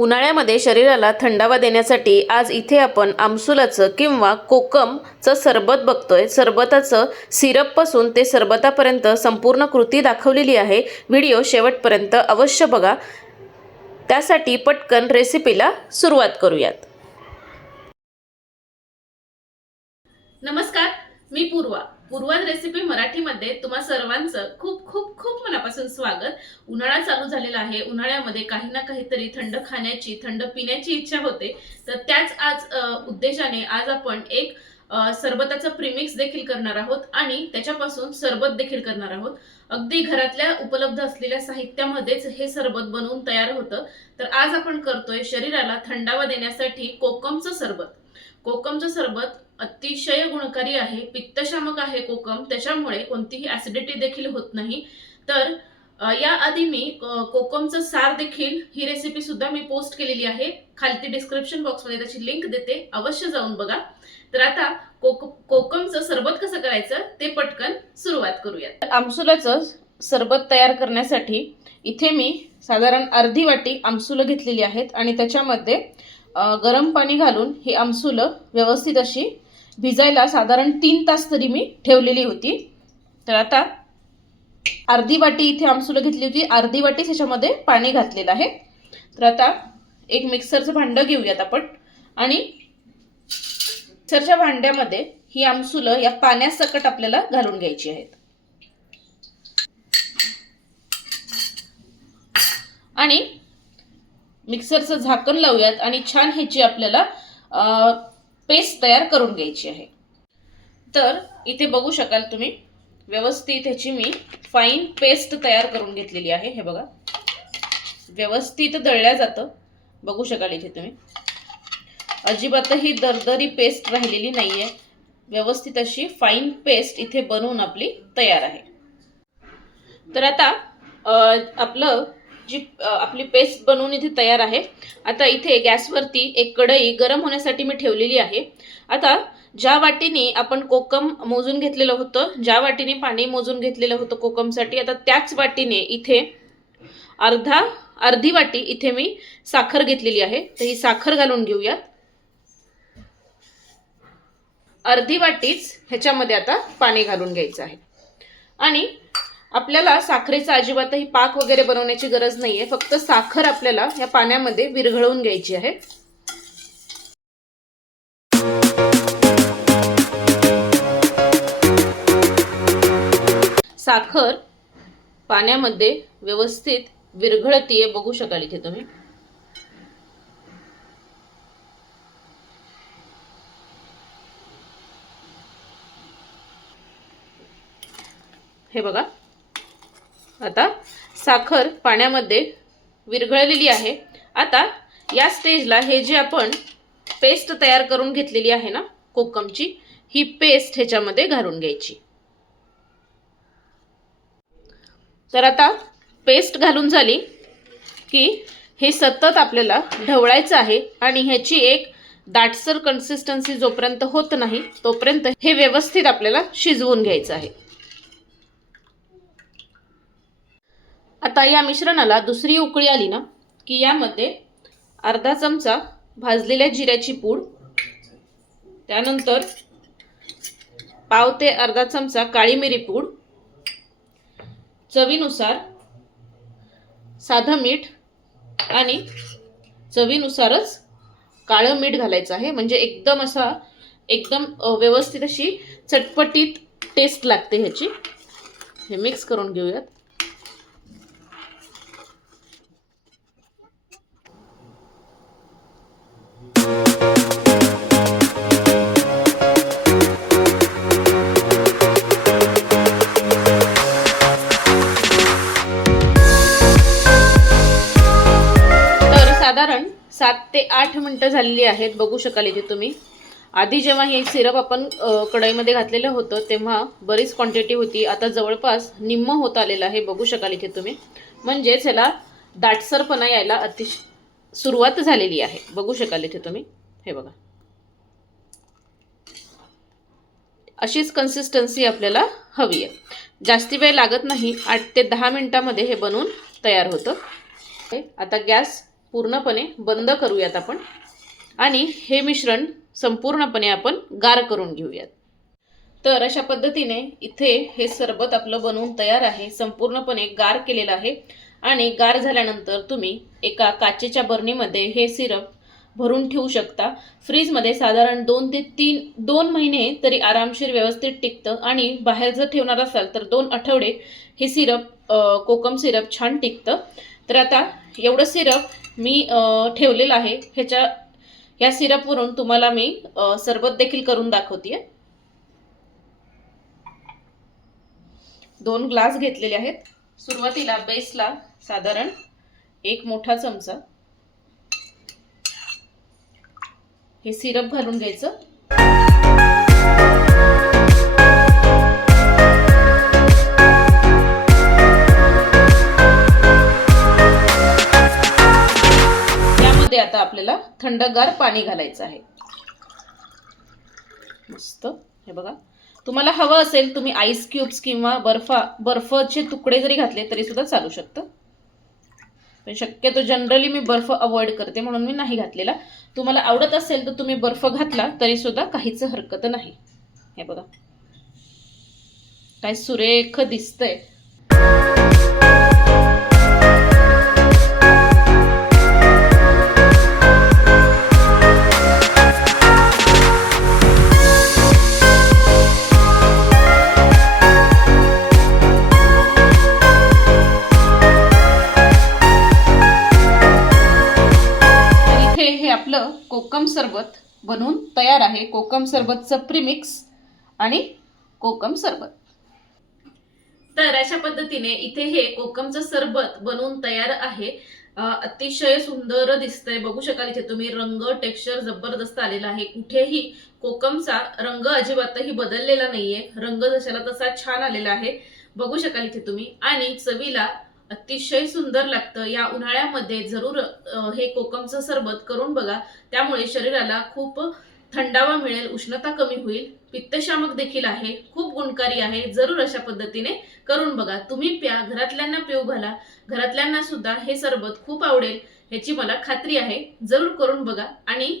उन्हाळ्यामध्ये शरीराला थंडावा देण्यासाठी आज इथे आपण आमसुलाचं किंवा कोकमचं सरबत बघतोय. सरबताचं सिरपपासून ते सरबतापर्यंत संपूर्ण कृती दाखवलेली आहे. व्हिडिओ शेवटपर्यंत अवश्य बघा. त्यासाठी पटकन रेसिपीला सुरुवात करूयात नमस्कार मी पूर्वा रेसिपी मराठीमध्ये तुम्हा सर्वांचं खूप खूप खूप मनापासून स्वागत. उन्हाळा चालू झालेला आहे. उन्हाळ्यामध्ये काही ना काहीतरी थंड खाण्याची थंड पिण्याची इच्छा होते. तर त्याच आज उद्देशाने आज आपण एक सरबताचा सरबताचं देखील करणार आहोत आणि त्याच्यापासून सरबत देखील करणार आहोत. अगदी घरातल्या उपलब्ध असलेल्या साहित्यामध्येच हे सरबत बनवून तयार होतं. तर आज आपण करतोय शरीराला थंडावा देण्यासाठी कोकमचं सरबत. कोकमचं सरबत अतिशय गुणकारी आहे पित्तशामक आहे कोकम त्याच्यामुळे कोणतीही ऍसिडिटी देखील होत नाही. तर याआधी मी कोकमचं सार देखील ही रेसिपी सुद्धा मी पोस्ट केलेली आहे. खालती डिस्क्रिप्शन बॉक्समध्ये त्याची लिंक देते अवश्य जाऊन बघा. तर आता कोक कोकमचं सरबत कसं करायचं ते पटकन सुरुवात करूयात. आमसुलाचं सरबत तयार करण्यासाठी इथे मी साधारण अर्धी वाटी आमसुलं घेतलेली आहेत. आणि त्याच्यामध्ये गरम पाणी घालून ही आमसुलं व्यवस्थित अशी भिजायला साधारण तीन तास तरी मी ठेवलेली होती. तर आता अर्धी वाटी इथे आमसुलं घेतली होती. अर्धी वाटी त्याच्यामध्ये पाणी घातलेलं आहे. तर आता एक मिक्सरचं भांडं घेऊयात आपण. आणि मिक्सरच्या भांड्यामध्ये ही आमसुलं या पाण्यासकट आपल्याला घालून घ्यायची आहेत. आणि मिक्सरचं झाकण लावूयात आणि छान ह्याची आपल्याला पेस्ट तयार करून घ्यायची आहे. तर इथे बघू शकाल तुम्ही व्यवस्थित ह्याची मी फाईन पेस्ट तयार करून घेतलेली आहे. हे बघा. व्यवस्थित दळल्या जातं. बघू शकाल इथे तुम्ही. अजिबातही दरदरी पेस्ट राहिलेली नाही आहे व्यवस्थित अशी फाईन पेस्ट इथे बनवून आपली तयार आहे. तर आता आपलं जी आपली पेस्ट बनवून इथे तयार आहे. आता इथे गॅसवरती एक कढई गरम होण्यासाठी मी ठेवलेली आहे. आता ज्या वाटीने आपण कोकम मोजून घेतलेलं होतं ज्या वाटीने पाणी मोजून घेतलेलं होतं कोकमसाठी आता त्याच वाटीने इथे अर्धा अर्धी वाटी इथे मी साखर घेतलेली आहे. तर ही साखर घालून घेऊयात. अर्धी वाटीच ह्याच्यामध्ये आता पाणी घालून घ्यायचं आहे. आणि आपल्याला साखरेचा अजिबातही पाक वगैरे बनवण्याची गरज नाहीये. फक्त साखर आपल्याला या पाण्यामध्ये विरघळवून घ्यायची आहे. साखर पाण्यामध्ये व्यवस्थित विरघळतीये बघू शकाल इथे तुम्ही. हे बघा. आता साखर पाण्यामध्ये विरघळलेली आहे. आता या स्टेजला हे जे आपण पेस्ट तयार करून घेतलेली आहे ना कोकमची ही पेस्ट ह्याच्यामध्ये घालून घ्यायची. तर आता पेस्ट घालून झाली की हे सतत आपल्याला ढवळायचं आहे आणि ह्याची एक दाटसर कन्सिस्टन्सी जोपर्यंत होत नाही तोपर्यंत हे व्यवस्थित आपल्याला शिजवून घ्यायचं आहे. आता या मिश्रणाला दुसरी उकळी आली ना की यामध्ये अर्धा चमचा भाजलेल्या जिऱ्याची पूड त्यानंतर पाव ते अर्धा चमचा काळी मिरी पूड चवीनुसार साधं मीठ आणि चवीनुसारच काळं मीठ घालायचं आहे. म्हणजे एकदम असा एकदम व्यवस्थित अशी चटपटीत टेस्ट लागते ह्याची. हे मिक्स करून घेऊयात. सात ते आठ मिनटं झालेली आहेत बघू शकाल इथे तुम्ही. आधी जेव्हा हे सिरप आपण कढईमध्ये घातलेलं होतं तेव्हा बरीच क्वांटिटी होती. आता जवळपास निम्म होत आलेलं आहे बघू शकाल इथे तुम्ही. म्हणजेच ह्याला दाटसरपणा यायला अतिशय सुरुवात झालेली आहे. बघू शकाल इथे तुम्ही. हे बघा. अशीच कन्सिस्टन्सी आपल्याला हवी आहे. जास्ती वेळ लागत नाही आठ ते दहा मिनटामध्ये हे बनवून तयार होतं. आता गॅस पूर्णपणे बंद करूयात आपण. आणि हे मिश्रण संपूर्णपणे आपण गार करून घेऊयात. तर अशा पद्धतीने इथे हे सरबत आपलं बनवून तयार आहे. संपूर्णपणे गार केलेलं आहे. आणि गार झाल्यानंतर तुम्ही एका काचेच्या बरणीमध्ये हे सिरप भरून ठेवू शकता. फ्रीजमध्ये साधारण दोन ते तीन दोन महिने तरी आरामशीर व्यवस्थित टिकतं. आणि बाहेर जर ठेवणार असाल तर दोन आठवडे हे सिरप कोकम सिरप छान टिकतं. तर आता एवढं सिरप मी ठेवलेलं आहे. ह्याच्या ह्या सिरपवरून तुम्हाला मी सरबत देखील करून दाखवते दोन ग्लास घेतलेले आहेत. सुरुवातीला बेसला साधारण एक मोठा चमचा. हे सिरप घालून घ्यायचं. थंडगार पाणी घालायचं आहे. मस्त. हे बघा. तुम्हाला हवं असेल तुम्ही आईस क्यूब्स किंवा बर्फा बर्फचे तुकडे जरी घातले तरी सुद्धा चालू शकतं. पण शक्यतो जनरली मी बर्फ अवॉइड करते म्हणून मी नाही घातलेला. तुम्हाला आवडत असेल तर तुम्ही बर्फ घातला तरी सुद्धा काहीच हरकत नाही. हे बघा. काय सुरेख दिसतंय. सरबत बनवून तयार आहे. कोकम सरबतचं प्रीमिक्स आणि कोकम सरबत. तर अशा पद्धतीने इथे हे कोकमचं सरबत बनवून तयार आहे. अतिशय सुंदर दिसतंय. बघू शकाल इथे तुम्ही रंग टेक्स्चर जबरदस्त आलेला आहे. कुठेही कोकमचा रंग अजिबातही बदललेला नाहीये. रंग जशाला तसा छान आलेला आहे. बघू शकाल इथे तुम्ही. आणि चवीला अतिशय सुंदर लागतं. या उन्हाळ्यामध्ये जरूर हे कोकमचं सरबत करून बघा. त्यामुळे शरीराला खूप थंडावा मिळेल उष्णता कमी होईल. पित्तशामक देखील आहे खूप गुणकारी आहे. जरूर अशा पद्धतीने करून बघा. तुम्ही प्या घरातल्यांना पिऊ घाला. घरातल्यांना सुद्धा हे सरबत खूप आवडेल ह्याची मला खात्री आहे. जरूर करून बघा. आणि